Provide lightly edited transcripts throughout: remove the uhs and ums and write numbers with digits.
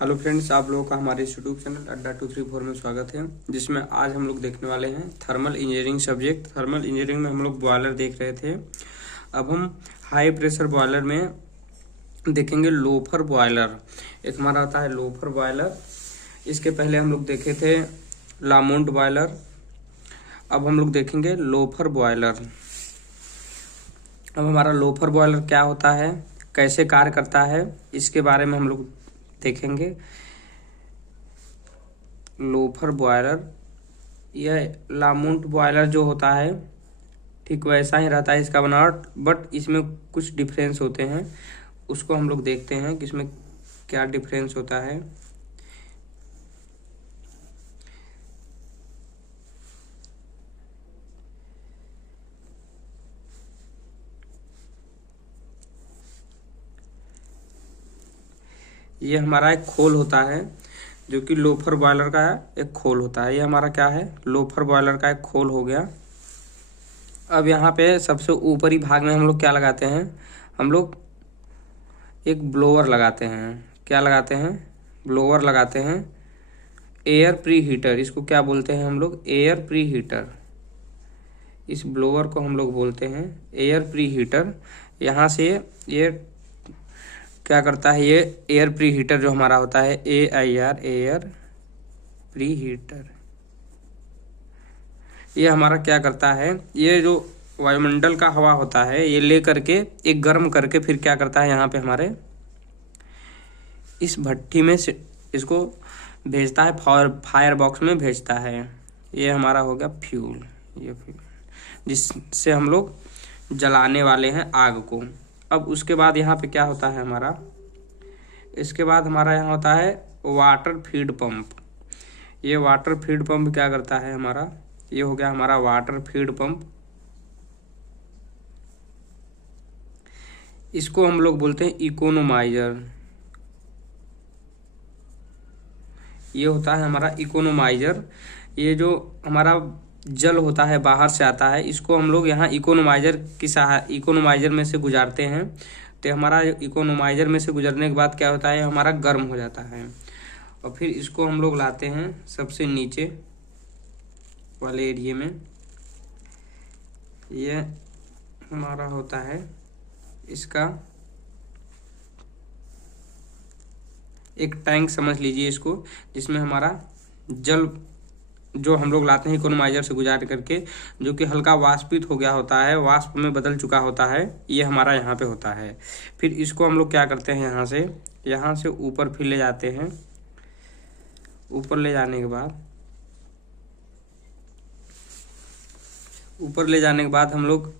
Hello friends, आप लोगों का हमारे यूट्यूब चैनल अड्डा 234 में स्वागत है, जिसमें आज हम लोग देखने वाले हैं thermal engineering subject. Thermal engineering में हम लोग बॉयलर देख रहे थे। अब हम हाई प्रेशर बॉयलर में देखेंगे लोफर बॉयलर। एक हमारा आता है लोफर बॉयलर। इसके पहले हम लोग देखे थे लामोंट बॉयलर। अब हम लोग देखेंगे लोफर बॉयलर। अब हमारा लोफर बॉयलर क्या होता है, कैसे कार्य करता है, इसके बारे में हम लोग देखेंगे। लोफर बॉयलर, यह लामोंट बॉयलर जो होता है ठीक वैसा ही रहता है इसका बनावट, बट इसमें कुछ डिफरेंस होते हैं। उसको हम लोग देखते हैं कि इसमें क्या डिफरेंस होता है। ये हमारा एक खोल होता है जो कि लोफर बॉयलर का एक खोल होता है। ये हमारा क्या है, लोफर बॉयलर का एक खोल हो गया। अब यहाँ पे सबसे ऊपरी भाग में हम लोग क्या लगाते हैं, हम लोग एक ब्लोअर लगाते हैं। क्या लगाते हैं, ब्लोअर लगाते हैं। एयर प्री हीटर, इसको क्या बोलते हैं हम लोग, एयर प्री हीटर। इस ब्लोअर को हम लोग बोलते हैं एयर प्री हीटर। यहाँ से ये क्या करता है, ये एयर प्री हीटर जो हमारा होता है AIR, एयर प्री हीटर, ये हमारा क्या करता है, ये जो वायुमंडल का हवा होता है ये ले करके एक गर्म करके फिर क्या करता है, यहाँ पे हमारे इस भट्टी में से इसको भेजता है, फायर बॉक्स में भेजता है। ये हमारा हो गया फ्यूल, ये फ्यूल जिससे हम लोग जलाने वाले हैं आग को। अब उसके बाद यहाँ पे क्या होता है हमारा, इसके बाद हमारा यहाँ होता है वाटर फीड पंप। ये वाटर फीड पंप क्या करता है हमारा, ये हो गया हमारा वाटर फीड पंप। इसको हम लोग बोलते हैं इकोनोमाइजर। ये होता है हमारा इकोनोमाइजर। ये जो हमारा जल होता है बाहर से आता है, इसको हम लोग यहाँ इकोनोमाइजर में से गुजारते हैं। तो हमारा इकोनोमाइजर में से गुजरने के बाद क्या होता है, हमारा गर्म हो जाता है। और फिर इसको हम लोग लाते हैं सबसे नीचे वाले एरिए में। ये हमारा होता है इसका एक टैंक समझ लीजिए इसको, जिसमें हमारा जल जो हम लोग लाते हैं इकोनोमाइजर से गुजार करके, जो कि हल्का वाष्पित हो गया होता है, वाष्प में बदल चुका होता है, ये हमारा यहाँ पे होता है। फिर इसको हम लोग क्या करते हैं, यहाँ से ऊपर फिर ले जाते हैं। ऊपर ले जाने के बाद हम लोग,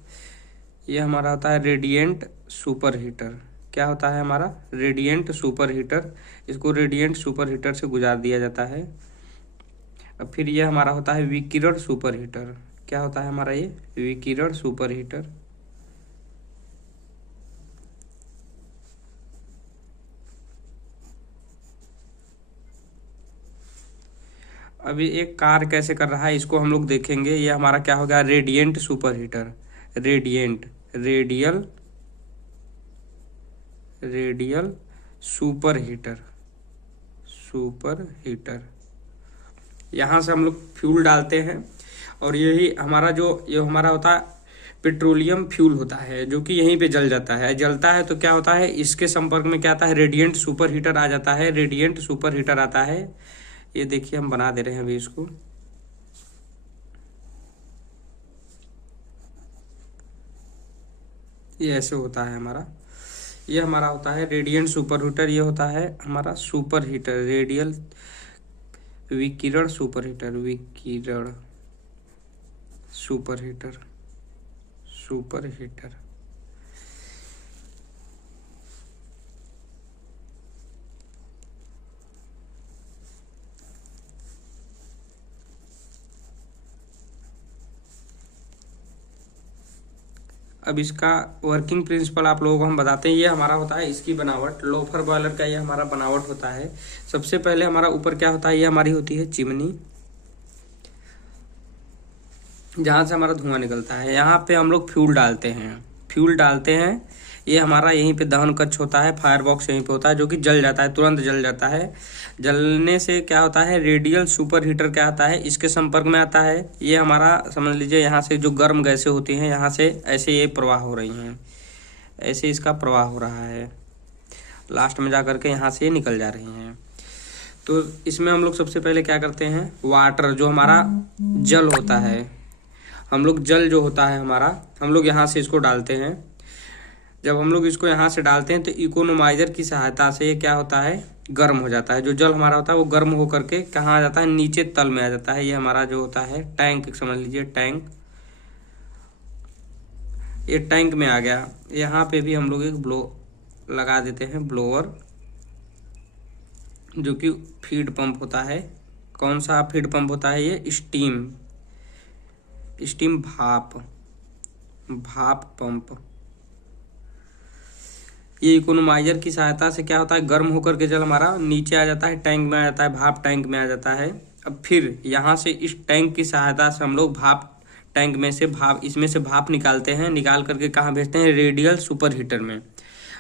ये हमारा होता है रेडिएंट सुपर हीटर। क्या होता है हमारा, रेडिएंट सुपर हीटर। इसको रेडिएंट सुपर हीटर से गुजार दिया जाता है। अब फिर ये हमारा होता है विकिरण सुपर हीटर। क्या होता है हमारा, ये विकिरण सुपर हीटर। अभी एक कार्य कैसे कर रहा है इसको हम लोग देखेंगे। ये हमारा क्या हो गया, radiant super heater. Radial super heater. यहाँ से हम लोग फ्यूल डालते हैं, और यही हमारा ये हमारा होता है पेट्रोलियम फ्यूल होता है, जो कि यहीं पे जलता है। तो क्या होता है, इसके संपर्क में क्या आता है, रेडिएंट सुपर हीटर आ जाता है। रेडिएंट सुपर हीटर आता है। ये देखिए हम बना दे रहे हैं अभी इसको। ये ऐसे होता है हमारा। ये हमारा होता है रेडिएंट सुपर हीटर। ये होता है हमारा सुपर हीटर, विकिरण सुपर हीटर। अब इसका वर्किंग प्रिंसिपल आप लोगों को हम बताते हैं। ये हमारा होता है इसकी बनावट, लोफर बॉयलर का ये हमारा बनावट होता है। सबसे पहले हमारा ऊपर क्या होता है, ये हमारी होती है चिमनी, जहाँ से हमारा धुआं निकलता है। यहाँ पे हम लोग फ्यूल डालते हैं। ये हमारा यहीं पे दहन कक्ष होता है, फायर बॉक्स यहीं पे होता है, जो कि जल जाता है, तुरंत जल जाता है। जलने से क्या होता है, रेडियल सुपर हीटर क्या आता है, इसके संपर्क में आता है। ये हमारा समझ लीजिए यहाँ से जो गर्म गैसें होती हैं, यहाँ से ऐसे ये प्रवाह हो रही हैं, ऐसे इसका प्रवाह हो रहा है, लास्ट में जा करके यहाँ से ये निकल जा रही हैं। तो इसमें हम लोग सबसे पहले क्या करते हैं, वाटर जो हमारा जल होता है, हम लोग जल जो होता है हमारा, हम लोग यहाँ से इसको डालते हैं। जब हम लोग इसको यहाँ से डालते हैं तो इकोनोमाइजर की सहायता से ये क्या होता है, गर्म हो जाता है। जो जल हमारा होता है वो गर्म हो करके कहाँ आ जाता है, नीचे तल में आ जाता है। ये हमारा जो होता है टैंक, समझ लीजिए टैंक, ये टैंक में आ गया। यहाँ पे भी हम लोग एक ब्लो लगा देते हैं, ब्लोअर, जो कि फीड पंप होता है। कौन सा फीड पंप होता है, ये स्टीम भाप पंप। ये इकोनोमाइजर की सहायता से क्या होता है, गर्म होकर के जल हमारा नीचे आ जाता है, टैंक में आ जाता है, भाप टैंक में आ जाता है। अब फिर यहाँ से इस टैंक की सहायता से हम लोग भाप टैंक में से भाप, इसमें से भाप निकालते हैं, निकाल करके कहाँ भेजते हैं, रेडियल सुपर हीटर में।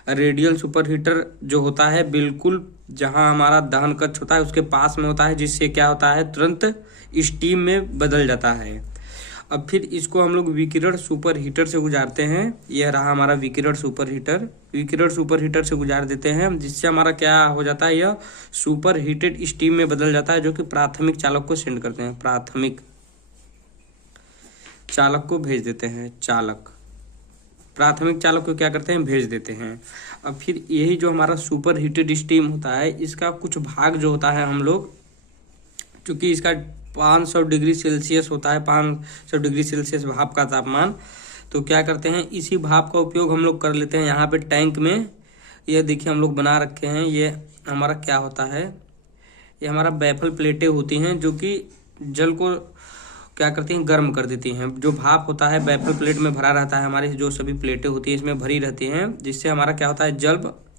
रेडियल सुपर हीटर जो होता है बिल्कुल जहाँ हमारा दहन कक्ष होता है उसके पास में होता है, जिससे क्या होता है, तुरंत स्टीम में बदल जाता है। अब फिर इसको हम लोग विकिरण सुपर हीटर से गुजारते हैं। यह रहा हमारा विकिरण सुपर हीटर से गुजार देते हैं, जिससे हमारा क्या हो जाता है, यह सुपर हीटेड स्टीम में बदल जाता है, जो कि प्राथमिक चालक को सेंड करते हैं, प्राथमिक चालक को भेज देते हैं, प्राथमिक चालक को क्या करते हैं, भेज देते हैं। अब फिर यही जो हमारा सुपर हीटेड स्टीम होता है, इसका कुछ भाग जो होता है हम लोग, चूंकि इसका 500 डिग्री सेल्सियस होता है, 500 डिग्री सेल्सियस भाप का तापमान, तो क्या करते हैं, इसी भाप का उपयोग हम लोग कर लेते हैं यहाँ पे टैंक में। ये देखिए हम लोग बना रखे हैं, ये हमारा क्या होता है, ये हमारा बैफल प्लेटें होती हैं, जो कि जल को क्या करती हैं, गर्म कर देती हैं। जो भाप होता है बैफल प्लेट में भरा रहता है, हमारी जो सभी प्लेटें होती हैं इसमें भरी रहती हैं, जिससे हमारा क्या होता है,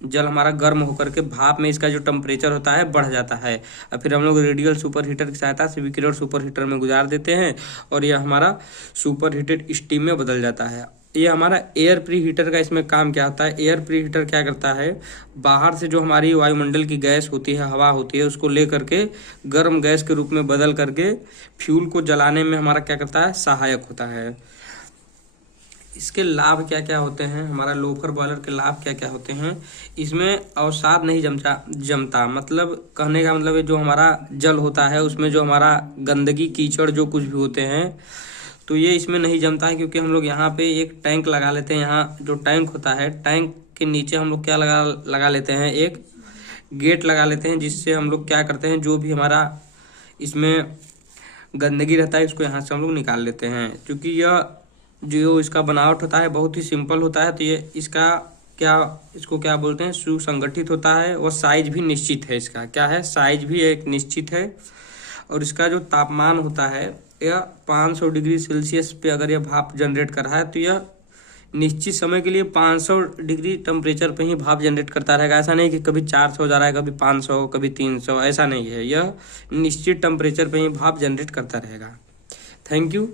जल हमारा गर्म होकर के भाप में इसका जो टेम्परेचर होता है बढ़ जाता है। और फिर हम लोग रेडियल सुपर हीटर की सहायता से विकिरण सुपर हीटर में गुजार देते हैं, और यह हमारा सुपर हीटेड स्टीम में बदल जाता है। ये हमारा एयर प्री हीटर का इसमें काम क्या होता है, एयर प्री हीटर क्या करता है, बाहर से जो हमारी वायुमंडल की गैस होती है, हवा होती है, उसको ले करके गर्म गैस के रूप में बदल करके फ्यूल को जलाने में हमारा क्या करता है, सहायक होता है। इसके लाभ क्या क्या होते हैं, हमारा लोफर बॉयलर के लाभ क्या क्या होते हैं, इसमें अवसाद नहीं जमता, मतलब कहने का मतलब है जो हमारा जल होता है उसमें जो हमारा गंदगी कीचड़ जो कुछ भी होते हैं, तो ये इसमें नहीं जमता है, क्योंकि हम लोग यहाँ पे एक टैंक लगा लेते हैं। यहाँ जो टैंक होता है, टैंक के नीचे हम लोग क्या लगा लेते हैं, एक गेट लगा लेते हैं, जिससे हम लोग क्या करते हैं, जो भी हमारा इसमें गंदगी रहता है इसको यहाँ से हम लोग निकाल लेते हैं। क्योंकि यह जो इसका बनावट होता है बहुत ही सिंपल होता है, तो ये इसको क्या बोलते हैं, सुसंगठित होता है, और साइज भी निश्चित है। इसका क्या है, साइज भी एक निश्चित है, और इसका जो तापमान होता है, यह 500 डिग्री सेल्सियस पे अगर यह भाप जनरेट कर रहा है, तो यह निश्चित समय के लिए 500 डिग्री टेम्परेचर पे ही भाप जनरेट करता रहेगा। ऐसा नहीं कि कभी 400 जा रहा है, कभी 500, कभी 300, ऐसा नहीं है। यह निश्चित टेम्परेचर पे ही भाप जनरेट करता रहेगा। Thank you.